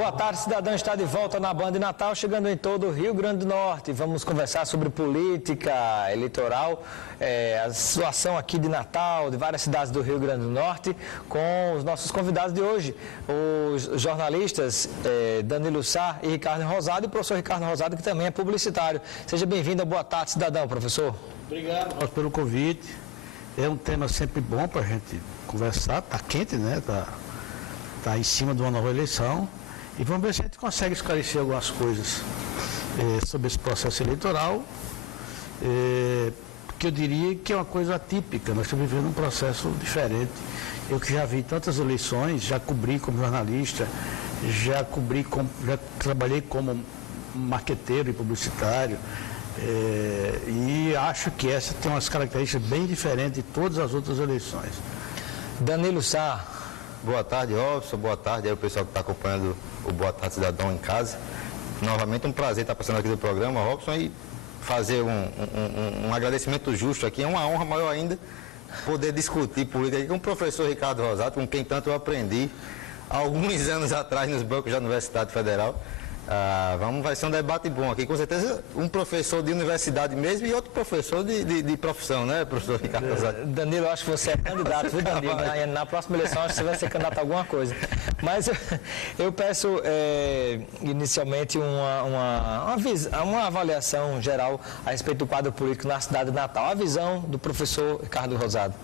Boa tarde, cidadão. Está de volta na Band Natal, chegando em todo o Rio Grande do Norte. Vamos conversar sobre política eleitoral, a situação aqui de Natal, de várias cidades do Rio Grande do Norte, com os nossos convidados de hoje, os jornalistas Danilo Sá e Ricardo Rosado, e o professor Ricardo Rosado, que também é publicitário. Seja bem-vindo. Boa tarde, cidadão, professor. Obrigado pelo convite. É um tema sempre bom para a gente conversar. Está quente, né? Está em cima de uma nova eleição. E vamos ver se a gente consegue esclarecer algumas coisas sobre esse processo eleitoral, porque eu diria que é uma coisa atípica. Nós estamos vivendo um processo diferente. Eu que já vi tantas eleições, já cobri como jornalista, já trabalhei como marqueteiro e publicitário, e acho que essa tem umas características bem diferentes de todas as outras eleições. Danilo Sá. Boa tarde, Robson. Boa tarde aí o pessoal que está acompanhando o Boa Tarde Cidadão em casa. Novamente um prazer estar passando aqui do programa, Robson, e fazer um agradecimento justo aqui. É uma honra maior ainda poder discutir política aqui com o professor Ricardo Rosado, com quem tanto eu aprendi há alguns anos atrás nos bancos da Universidade Federal. Vai ser um debate bom aqui, com certeza um professor de universidade mesmo e outro professor de profissão, né, professor Ricardo Rosado? Danilo, eu acho que você é candidato, viu, Danilo? Na próxima eleição, acho que você vai ser candidato a alguma coisa. Mas eu peço inicialmente uma avaliação geral a respeito do quadro político na cidade de Natal. A visão do professor Ricardo Rosado.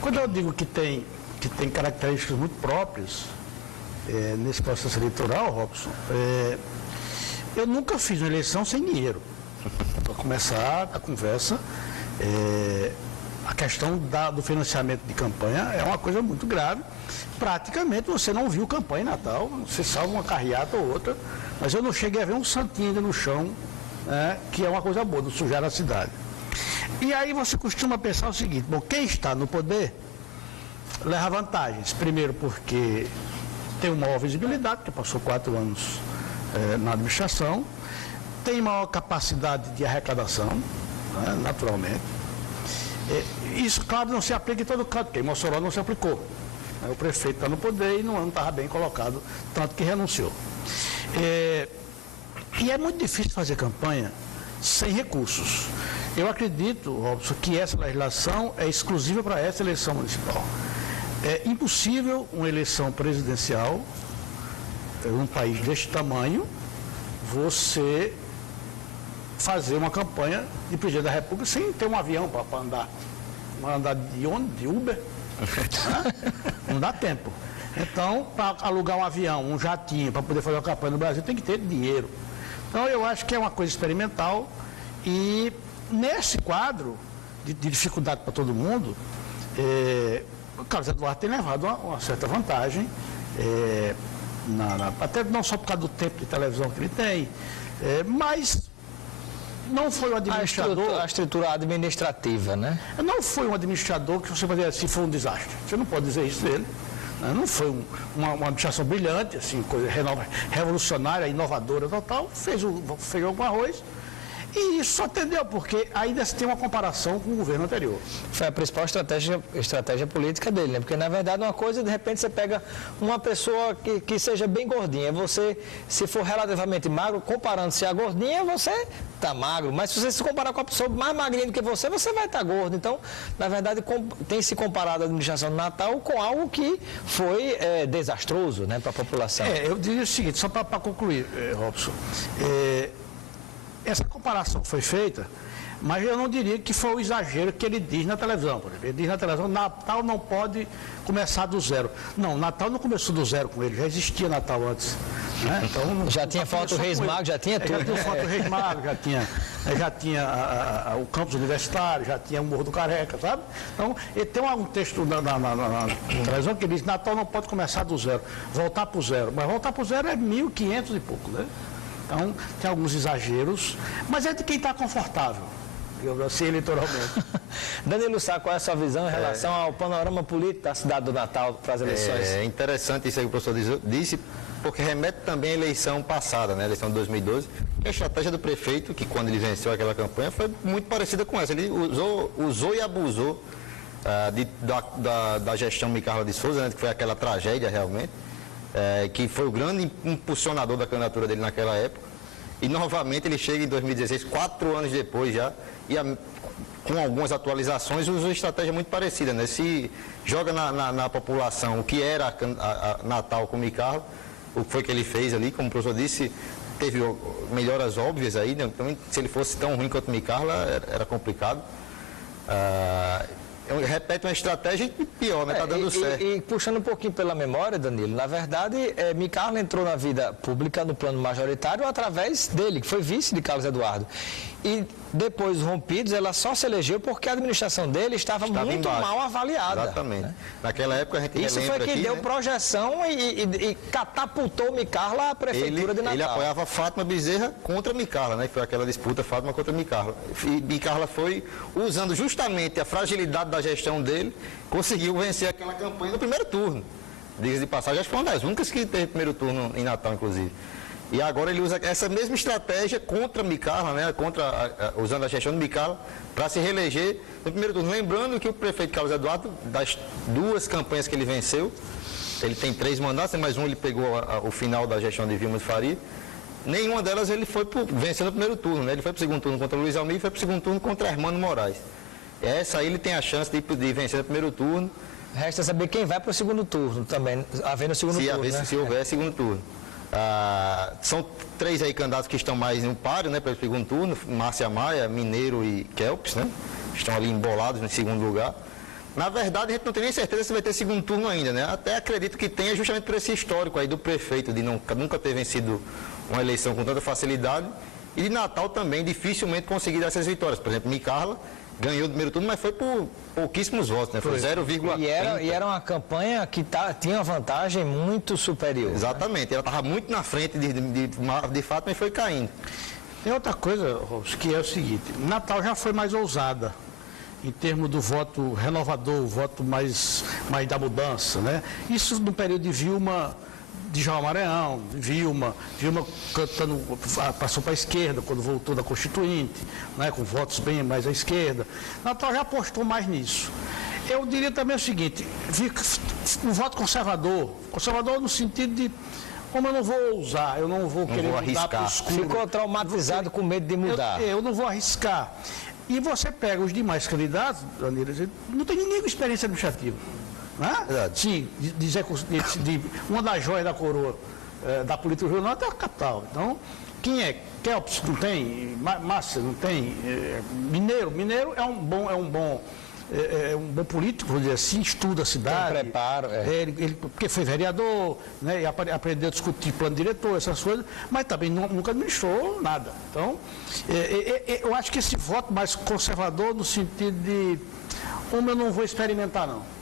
Quando eu digo que tem características muito próprias nesse processo eleitoral, Robson, eu nunca fiz uma eleição sem dinheiro. Para começar a conversa, a questão do financiamento de campanha é uma coisa muito grave. Praticamente você não viu campanha em Natal, você salva uma carreata ou outra, mas eu não cheguei a ver um santinho ainda no chão, que é uma coisa boa, não sujar a cidade. E aí você costuma pensar o seguinte: bom, quem está no poder leva vantagens. Primeiro porque tem uma maior visibilidade, porque passou 4 anos na administração, tem maior capacidade de arrecadação, naturalmente. Isso, claro, não se aplica em todo canto, porque em Mossoró não se aplicou. O prefeito está no poder e não estava bem colocado, tanto que renunciou. E é muito difícil fazer campanha sem recursos. Eu acredito, Robson, que essa legislação é exclusiva para essa eleição municipal. É impossível uma eleição presidencial, num país deste tamanho, você fazer uma campanha de presidente da República sem ter um avião para andar de ônibus, de Uber. Não dá tempo. Então, para alugar um avião, um jatinho, para poder fazer uma campanha no Brasil, tem que ter dinheiro. Então, eu acho que é uma coisa experimental e nesse quadro de dificuldade para todo mundo, o Carlos Eduardo tem levado uma certa vantagem, até não só por causa do tempo de televisão que ele tem, mas não foi um administrador... A estrutura administrativa, né? Não foi um administrador que você pode dizer assim, foi um desastre. Você não pode dizer isso dele. Não foi uma administração brilhante, assim, coisa revolucionária, inovadora, total. Fez algum arroz. E isso só atendeu, porque ainda se tem uma comparação com o governo anterior. Foi a principal estratégia política dele, né? Porque, na verdade, uma coisa, de repente, você pega uma pessoa que seja bem gordinha. Você, se for relativamente magro, comparando-se à gordinha, você está magro. Mas se você se comparar com a pessoa mais magrinha do que você vai estar gordo. Então, na verdade, tem se comparado a administração do Natal com algo que foi desastroso, né, para a população. Eu diria o seguinte, só para concluir, Robson. Essa comparação foi feita, mas eu não diria que foi o exagero que ele diz na televisão. Por exemplo, ele diz na televisão: Natal não pode começar do zero. Não, Natal não começou do zero com ele, já existia Natal antes. Né? Então, já tinha foto do Reis Magos, já tinha tudo. Já tinha foto do Reis Magos, já tinha o campus universitário, já tinha o Morro do Careca, sabe? Então, ele tem um texto na televisão que diz: Natal não pode começar do zero, voltar para o zero. Mas voltar para o zero é 1.500 e pouco, né? Então, tem alguns exageros, mas é de quem está confortável, digamos assim, eleitoralmente. Danilo Sá, qual é a sua visão em relação ao panorama político da cidade do Natal para as eleições? É interessante isso aí que o professor disse, porque remete também à eleição passada, né, a eleição de 2012, que a estratégia do prefeito, que quando ele venceu aquela campanha, foi muito parecida com essa. Ele usou e abusou da gestão Micarla de Souza, né, que foi aquela tragédia realmente. que foi o grande impulsionador da candidatura dele naquela época. E novamente ele chega em 2016, 4 anos depois já, com algumas atualizações, usou estratégia muito parecida, né? Se joga na população o que era a Natal com Micarla, o que foi que ele fez ali, como o professor disse, teve melhoras óbvias aí, né? Então, se ele fosse tão ruim quanto Micarla, era complicado. Repete uma estratégia e pior, né? Está dando certo. E puxando um pouquinho pela memória, Danilo, na verdade, Micarla entrou na vida pública no plano majoritário através dele, que foi vice de Carlos Eduardo. E depois rompidos, ela só se elegeu porque a administração dele estava muito embaixo. Mal avaliada. Exatamente. Né? Naquela época a gente Isso foi que aqui, deu né? projeção e catapultou Micarla à prefeitura de Natal. Ele apoiava Fátima Bezerra contra Micarla, né? Foi aquela disputa Fátima contra Micarla. E Micarla foi, usando justamente a fragilidade da gestão dele, conseguiu vencer aquela campanha no primeiro turno. Diga-se de passagem, acho que foi uma das únicas que teve primeiro turno em Natal, inclusive. E agora ele usa essa mesma estratégia contra Micarla, né? Usando a gestão de Micarla, para se reeleger no primeiro turno. Lembrando que o prefeito Carlos Eduardo, das 2 campanhas que ele venceu, ele tem 3 mandatos, mas ele pegou o final da gestão de Vilma de Faria. Nenhuma delas ele foi vencendo no primeiro turno, né? Ele foi para o segundo turno contra Luiz Almir e foi para o segundo turno contra Hermano Moraes. Essa aí ele tem a chance de vencer no primeiro turno. Resta saber quem vai para o segundo turno também, havendo segundo turno, né? Se houver segundo turno. São 3 aí candidatos que estão mais no páreo, né, para o segundo turno, Márcia Maia, Mineiro e Kelps, né? Estão ali embolados no segundo lugar. Na verdade, a gente não tem nem certeza se vai ter segundo turno ainda, né? Até acredito que tenha justamente por esse histórico aí do prefeito, de nunca ter vencido uma eleição com tanta facilidade, e de Natal também dificilmente conseguir essas vitórias. Por exemplo, Micarla ganhou o primeiro turno, mas foi por pouquíssimos votos, né? Foi 0,30. E era uma campanha que tinha uma vantagem muito superior. Exatamente, ela estava muito na frente de fato, mas foi caindo. Tem outra coisa, Robson, que é o seguinte, Natal já foi mais ousada em termos do voto renovador, o voto mais da mudança, né? Isso no período de Vilma, de João Maranhão, Vilma cantando, passou para a esquerda quando voltou da Constituinte, né, com votos bem mais à esquerda. Natal já apostou mais nisso. Eu diria também o seguinte, um voto conservador no sentido de, como eu não vou ousar, eu não vou querer mudar para o escuro. Ficou traumatizado com medo de mudar. Eu não vou arriscar. E você pega os demais candidatos, Danilo, não tem ninguém com experiência administrativa. Né? Sim, de uma das joias da coroa da política regional até a capital. Então, quem é? Kelps não tem, Márcia não tem, Mineiro é um bom político, vou dizer assim, estuda a cidade. Tem preparo. Porque foi vereador, né, e aprendeu a discutir plano diretor, essas coisas, mas também nunca administrou nada. Então, eu acho que esse voto mais conservador no sentido de, como eu não vou experimentar, não.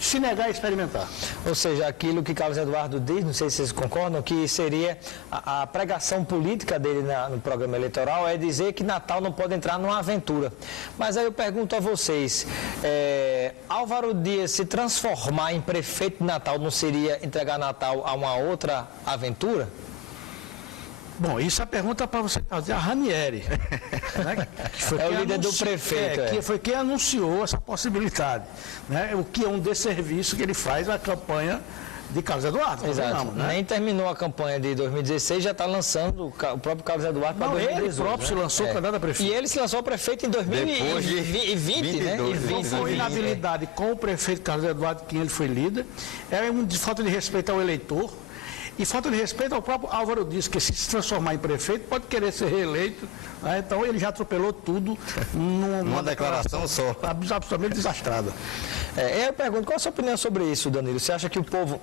Se negar a experimentar. Ou seja, aquilo que Carlos Eduardo diz, não sei se vocês concordam, que seria a pregação política dele no programa eleitoral é dizer que Natal não pode entrar numa aventura. Mas aí eu pergunto a vocês, Álvaro Dias se transformar em prefeito de Natal não seria entregar Natal a uma outra aventura? Bom, isso é a pergunta para você fazer a Ranieri. Né? É o líder do prefeito. Que foi quem anunciou essa possibilidade. Né? O que é um desserviço que ele faz na campanha de Carlos Eduardo. Exato. Não, né? Nem terminou a campanha de 2016, já está lançando o próprio Carlos Eduardo para 2018. Ele próprio se lançou candidato a prefeito. E ele se lançou prefeito em 2020, né? Não foi inabilidade com o prefeito Carlos Eduardo, quem ele foi líder. É uma falta de respeito ao eleitor. E falta de respeito ao próprio Álvaro Dias, que se transformar em prefeito pode querer ser reeleito. Né? Então ele já atropelou tudo numa declaração só. Absolutamente desastrada. Eu pergunto, qual a sua opinião sobre isso, Danilo? Você acha que o povo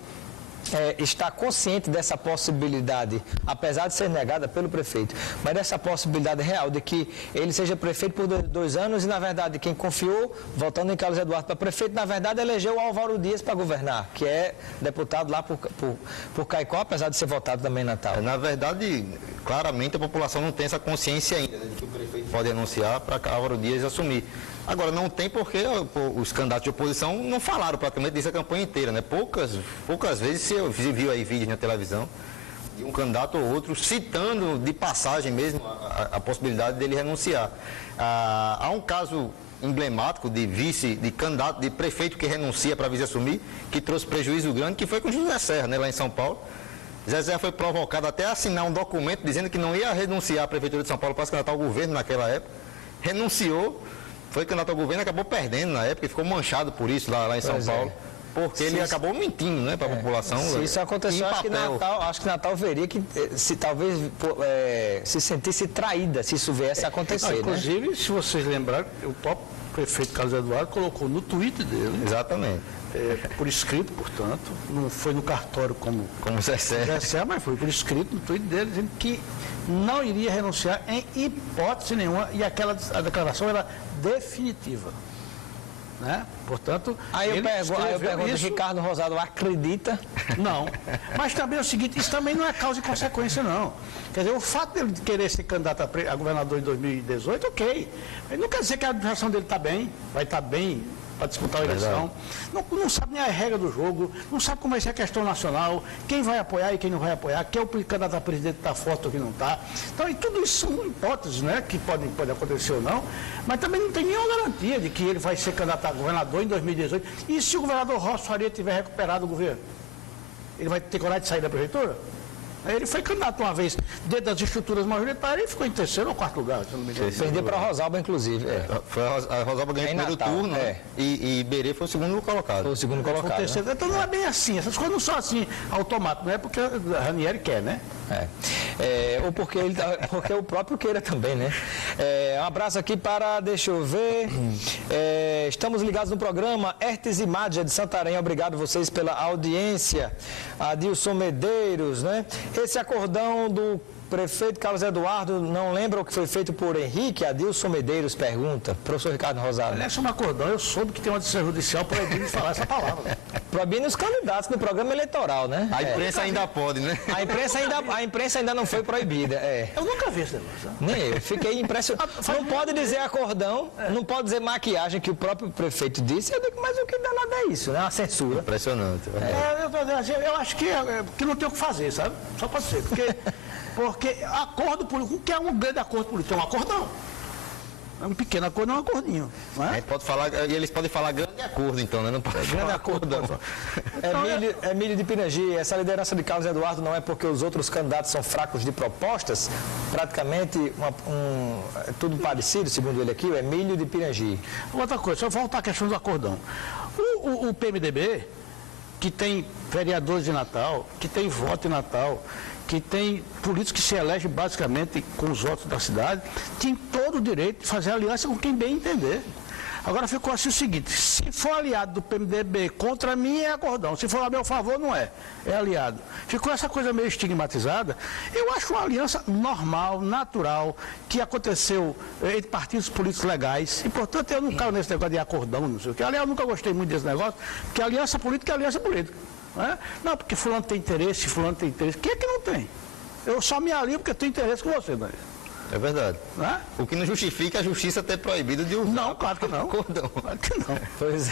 está consciente dessa possibilidade, apesar de ser negada pelo prefeito, mas dessa possibilidade real de que ele seja prefeito por 2 anos e, na verdade, quem confiou, votando em Carlos Eduardo para prefeito, na verdade, elegeu o Álvaro Dias para governar, que é deputado lá por Caicó, apesar de ser votado também em Natal? Na verdade, claramente a população não tem essa consciência ainda, né, de que o prefeito pode anunciar para Álvaro Dias assumir. Agora, não tem porque os candidatos de oposição não falaram praticamente disso a campanha inteira, né? Poucas vezes você viu aí vídeos na televisão de um candidato ou outro citando de passagem mesmo a possibilidade dele renunciar. Há um caso emblemático de vice, de candidato, de prefeito que renuncia para vice assumir, que trouxe prejuízo grande, que foi com José Serra, né, lá em São Paulo. Zezé foi provocado até a assinar um documento dizendo que não ia renunciar à Prefeitura de São Paulo para se candidatar ao governo naquela época. Renunciou, foi candidato ao governo e acabou perdendo na época e ficou manchado por isso lá em São Paulo. Porque ele acabou mentindo, né, para a população. Se isso aconteceu, acho que Natal veria que se talvez se sentisse traída se isso viesse a acontecer. Inclusive, né? Se vocês lembrarem, o próprio prefeito Carlos Eduardo colocou no Twitter dele. Exatamente. Por escrito, portanto, não foi no cartório como Zé Serra, mas foi por escrito no Twitter dele, dizendo que não iria renunciar em hipótese nenhuma e a declaração era definitiva. Né? Portanto, aí eu pergunto, isso... Ricardo Rosado acredita? Não. Mas também é o seguinte, isso também não é causa e consequência, não. Quer dizer, o fato dele querer ser candidato a governador em 2018, ok. Ele não quer dizer que a administração dele está bem, vai estar bem para disputar a eleição. Não sabe nem a regra do jogo, não sabe como vai ser a questão nacional, quem vai apoiar e quem não vai apoiar, quem é o candidato a presidente está forte ou que não está. Então, e tudo isso são hipóteses, né, que podem acontecer ou não, mas também não tem nenhuma garantia de que ele vai ser candidato a governador em 2018. E se o governador Rosso Faria tiver recuperado o governo? Ele vai ter coragem de sair da prefeitura? Ele foi candidato uma vez dentro das estruturas majoritárias e ficou em terceiro ou quarto lugar, se não me engano. Perdeu para a Rosalba, inclusive. A Rosalba ganhou o primeiro turno, né? E Iberê foi o segundo colocado. Foi o segundo colocado. Foi o terceiro. Então não é bem assim, essas coisas não são assim automático, não é porque a Ranieri quer, né? Ou porque o próprio queira também, né? Um abraço aqui para, deixa eu ver, estamos ligados no programa Hertes e Mádia de Santarém, obrigado vocês pela audiência. Adilson Medeiros, né? Esse acordão do prefeito Carlos Eduardo não lembra o que foi feito por Henrique? Adilson Medeiros pergunta. Professor Ricardo Rosado. Aliás, sobre acordão, eu soube que tem uma decisão judicial proibindo de falar essa palavra. Proibindo os candidatos no programa eleitoral, né? A imprensa ainda pode, né? A imprensa ainda não foi proibida. Eu nunca vi esse negócio. Nem eu. Fiquei impressionado. Não pode dizer acordão, não pode dizer maquiagem, que o próprio prefeito disse. Eu digo, mas o que danado é isso, né? Uma censura. Impressionante. Eu acho que não tem o que fazer, sabe? Só pode ser. Porque acordo político, o que é um grande acordo político? É um acordão. É um pequeno acordo, é um acordinho. Não é? Pode falar, e eles podem falar grande acordo, então, né? Não pode grande acordo. Emílio de Pirangi, essa liderança de Carlos Eduardo não é porque os outros candidatos são fracos de propostas? Praticamente tudo parecido, segundo ele aqui, o Emílio de Pirangi. Outra coisa, só voltar à questão do acordão. O PMDB, que tem vereadores de Natal, que tem voto em Natal, que tem políticos que se elegem basicamente com os votos da cidade, tem todo o direito de fazer aliança com quem bem entender. Agora ficou assim o seguinte, se for aliado do PMDB contra mim é acordão, se for a meu favor não é aliado. Ficou essa coisa meio estigmatizada. Eu acho uma aliança normal, natural, que aconteceu entre partidos políticos legais, e portanto eu não caio nesse negócio de acordão, não sei o que. Aliás, eu nunca gostei muito desse negócio, porque aliança política é aliança política. Não, porque fulano tem interesse, fulano tem interesse. Quem é que não tem? Eu só me alio porque eu tenho interesse com você, Daniel. É verdade. O que não justifica a justiça ter proibido de usar. Não, claro que não. Acordão. Claro que não. Pois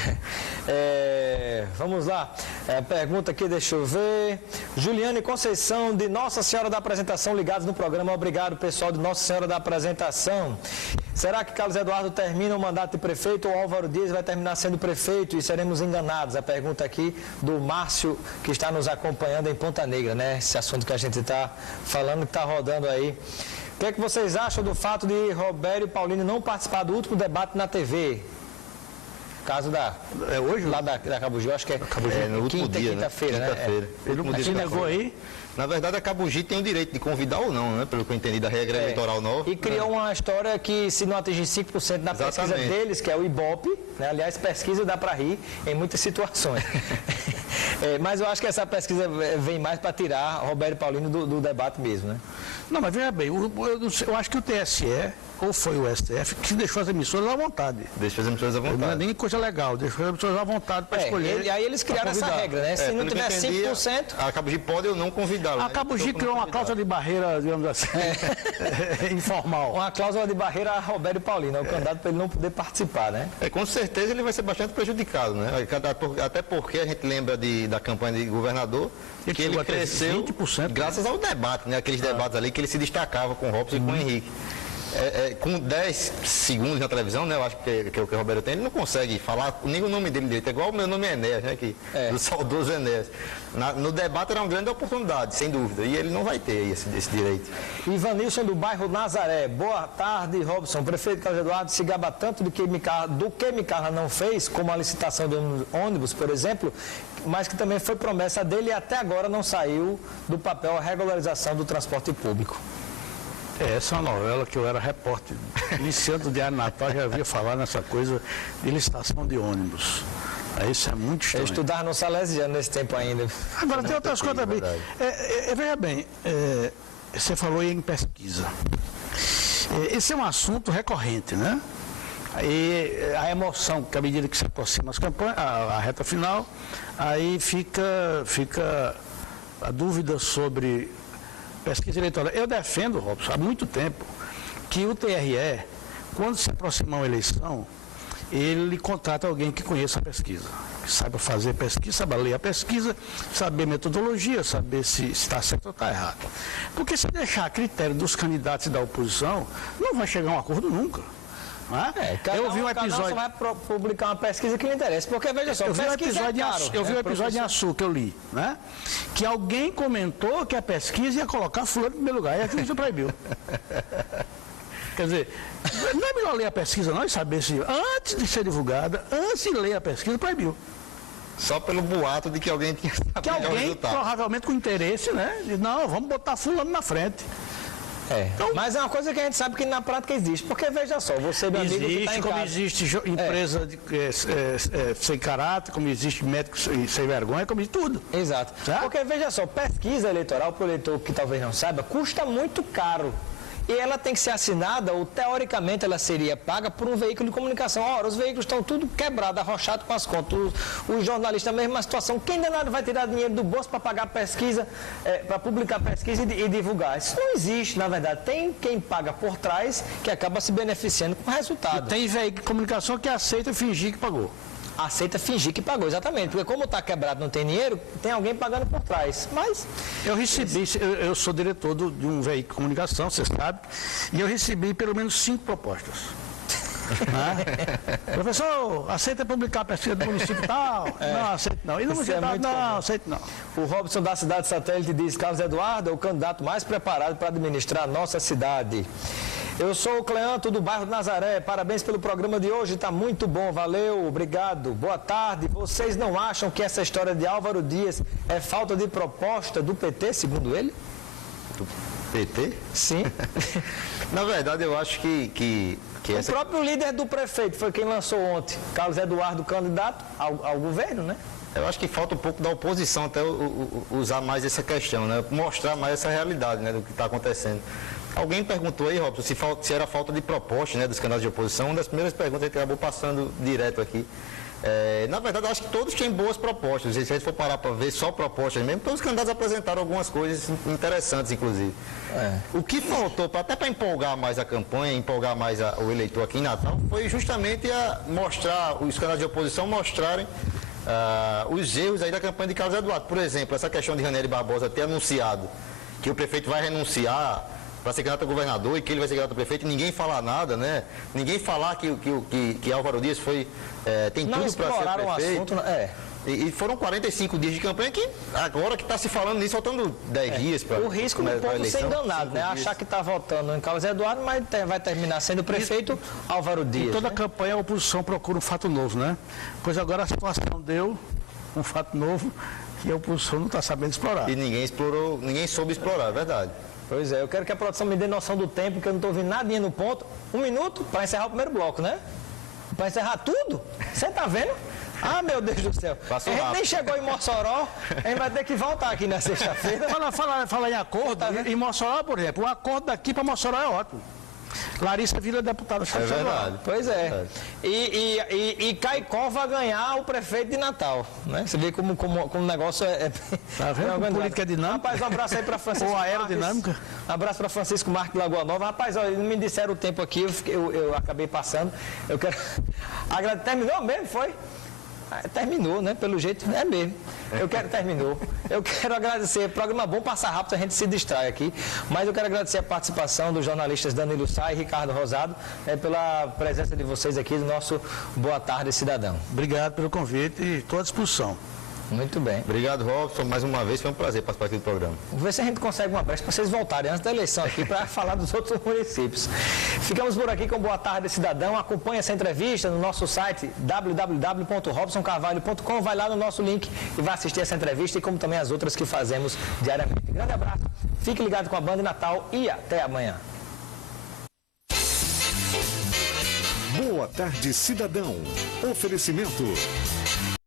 é. Vamos lá. Pergunta aqui, deixa eu ver. Juliane Conceição, de Nossa Senhora da Apresentação, ligados no programa. Obrigado, pessoal de Nossa Senhora da Apresentação. Será que Carlos Eduardo termina o mandato de prefeito ou Álvaro Dias vai terminar sendo prefeito e seremos enganados? A pergunta aqui do Márcio, que está nos acompanhando em Ponta Negra, né? Esse assunto que a gente está falando, que está rodando aí. O que é que vocês acham do fato de Robério Paulino não participar do último debate na TV? Caso da... hoje? Lá da Cabugi, acho que no último dia, quinta-feira, né? Ele negou aí? Na verdade, a Cabugi tem o direito de convidar ou não, né? Pelo que eu entendi da regra eleitoral nova. E criou uma história que, se não atingir 5% na pesquisa deles, que é o Ibope, né? Aliás, pesquisa dá para rir em muitas situações. Mas eu acho que essa pesquisa vem mais para tirar Robério Paulino do debate mesmo, né? Não, mas veja bem, eu acho que o TSE, ou foi o STF, que deixou as emissoras à vontade. Deixou as emissoras à vontade. Não é nem coisa legal, deixou as emissoras à vontade para escolher. E aí eles criaram essa regra, né? Se não tiver 5%... A Cabugi pode ou não convidá-lo. A Cabugi criou uma cláusula de barreira, digamos assim, informal. Uma cláusula de barreira a Robério Paulino, o candidato para ele não poder participar, né? Com certeza ele vai ser bastante prejudicado, né? Até porque a gente lembra da campanha de governador, que ele cresceu 20%, graças ao debate, né? Aqueles debates ali que ele se destacava com o Robson e com o Henrique. com 10 segundos na televisão, né? Eu acho que é o que o Roberto tem, ele não consegue falar nem o nome dele direito. É igual o meu nome é Enéas, né? Do saudoso Enéas. No debate era uma grande oportunidade, sem dúvida. E ele não vai ter esse direito. Ivanilson do bairro Nazaré. Boa tarde, Robson. O prefeito Carlos Eduardo se gaba tanto do que Micarla não fez, como a licitação de ônibus, por exemplo, mas que também foi promessa dele e até agora não saiu do papel a regularização do transporte público. Essa é uma novela que eu era repórter. Iniciando o Diário Natal, já havia falar nessa coisa de licitação de ônibus. Isso é muito estranho. Eu estudava no Salesiano nesse tempo ainda. Agora, tem outras coisas também. Veja bem, você falou aí em pesquisa. Esse é um assunto recorrente, né? Aí a emoção, que à medida que se aproxima as campanhas, a reta final, aí fica a dúvida sobre pesquisa eleitoral. Eu defendo, Robson, há muito tempo, que o TRE, quando se aproximar uma eleição, ele contrata alguém que conheça a pesquisa, que saiba fazer pesquisa, saiba ler a pesquisa, saber metodologia, saber se está certo ou está errado. Porque se deixar a critério dos candidatos e da oposição, não vai chegar a um acordo nunca. Eu vi um episódio. Cada vai publicar uma pesquisa que lhe interessa, porque veja só, eu vi um episódio em Açu que eu li, né? Que alguém comentou que a pesquisa ia colocar fulano em primeiro lugar, e a justiça proibiu. Quer dizer, não é melhor ler a pesquisa não e saber se antes de ser divulgada, antes de ler a pesquisa, proibiu. Só pelo boato de que alguém tinha sabido que alguém, provavelmente com interesse, né? Diz, não, vamos botar fulano na frente. Então, mas é uma coisa que a gente sabe que na prática existe, porque veja só, você, meu amigo, que tá em como casa. Existe empresa sem caráter, como existe médico sem vergonha, como existe tudo. Exato. Certo? Porque veja só, pesquisa eleitoral, para o eleitor que talvez não saiba, custa muito caro. E ela tem que ser assinada, ou teoricamente ela seria paga por um veículo de comunicação. Ora, os veículos estão tudo quebrados, arrochados com as contas. Os jornalistas, a mesma situação. Quem danado vai tirar dinheiro do bolso para pagar pesquisa, para publicar pesquisa e divulgar? Isso não existe, na verdade. Tem quem paga por trás, que acaba se beneficiando com o resultado. E tem veículo de comunicação que aceita fingir que pagou. Aceita fingir que pagou, exatamente. Porque como está quebrado, não tem dinheiro, tem alguém pagando por trás. Mas eu recebi, eu sou diretor de um veículo de comunicação, você sabe, e eu recebi pelo menos 5 propostas. Professor, aceita publicar a pesquisa do município tal? Não, aceito não. E no município tal? Não, aceito não. O Robson da Cidade Satélite diz: Carlos Eduardo é o candidato mais preparado para administrar a nossa cidade. Eu sou o Cleanto do bairro Nazaré, parabéns pelo programa de hoje, está muito bom, valeu, obrigado, boa tarde. Vocês não acham que essa história de Álvaro Dias é falta de proposta do PT, segundo ele? Do PT? Sim. Na verdade, eu acho que o próprio líder do prefeito foi quem lançou ontem, Carlos Eduardo, candidato ao governo, né? Eu acho que falta um pouco da oposição até usar mais essa questão, né? Mostrar mais essa realidade, né, do que está acontecendo. Alguém perguntou aí, Robson, se era falta de proposta, né, dos candidatos de oposição. Uma das primeiras perguntas que acabou passando direto aqui. Na verdade, eu acho que todos têm boas propostas. Se a gente for parar para ver só propostas mesmo, todos os candidatos apresentaram algumas coisas interessantes, inclusive. O que faltou, até para empolgar mais a campanha, empolgar mais o eleitor aqui em Natal, foi justamente mostrar, os candidatos de oposição mostrarem os erros aí da campanha de Carlos Eduardo. Por exemplo, essa questão de Ranieri Barbosa ter anunciado que o prefeito vai renunciar para ser candidato a governador e que ele vai ser candidato a prefeito, ninguém falar nada, né? Ninguém falar que Álvaro Dias tem tudo para ser prefeito. O assunto, E foram 45 dias de campanha que agora que está se falando nisso, faltando 10 dias para o risco do povo ser enganado, né? Achar que está votando em Carlos Eduardo, mas vai terminar sendo prefeito Álvaro Dias. Em toda campanha a oposição procura um fato novo, né? Pois agora a situação deu um fato novo que a oposição não está sabendo explorar. E ninguém soube explorar, é verdade. Pois é, eu quero que a produção me dê noção do tempo, que eu não estou ouvindo nadinha no ponto. 1 minuto para encerrar o primeiro bloco, né? Para encerrar tudo? Você está vendo? Ah, meu Deus do céu. A gente nem chegou em Mossoró, a gente vai ter que voltar aqui na sexta-feira. Fala em acordo, em Mossoró, por exemplo, o acordo daqui para Mossoró é ótimo. Larissa vira deputada estadual. É verdade. Pois é. E Caicó vai ganhar o prefeito de Natal. Né? Você vê como o negócio é. Tá vendo? Como política dinâmica. Rapaz, um abraço aí para Francisco. Ou aerodinâmica. Um abraço para Francisco Marques de Lagoa Nova. Rapaz, olha, não me disseram o tempo aqui, eu acabei passando. Eu quero. Terminou mesmo, foi? Terminou, né? Pelo jeito, é mesmo. Terminou. Eu quero agradecer. Programa bom, passa rápido, a gente se distrai aqui. Mas eu quero agradecer a participação dos jornalistas Danilo Sá e Ricardo Rosado, pela presença de vocês aqui no nosso Boa Tarde, Cidadão. Obrigado pelo convite e estou à disposição. Muito bem. Obrigado, Robson. Mais uma vez, foi um prazer participar aqui do programa. Vamos ver se a gente consegue uma brecha para vocês voltarem antes da eleição aqui para falar dos outros municípios. Ficamos por aqui com Boa Tarde, Cidadão. Acompanhe essa entrevista no nosso site www.robsoncarvalho.com. Vai lá no nosso link e vai assistir essa entrevista e como também as outras que fazemos diariamente. Grande abraço, fique ligado com a Band Natal e até amanhã. Boa Tarde, Cidadão. Oferecimento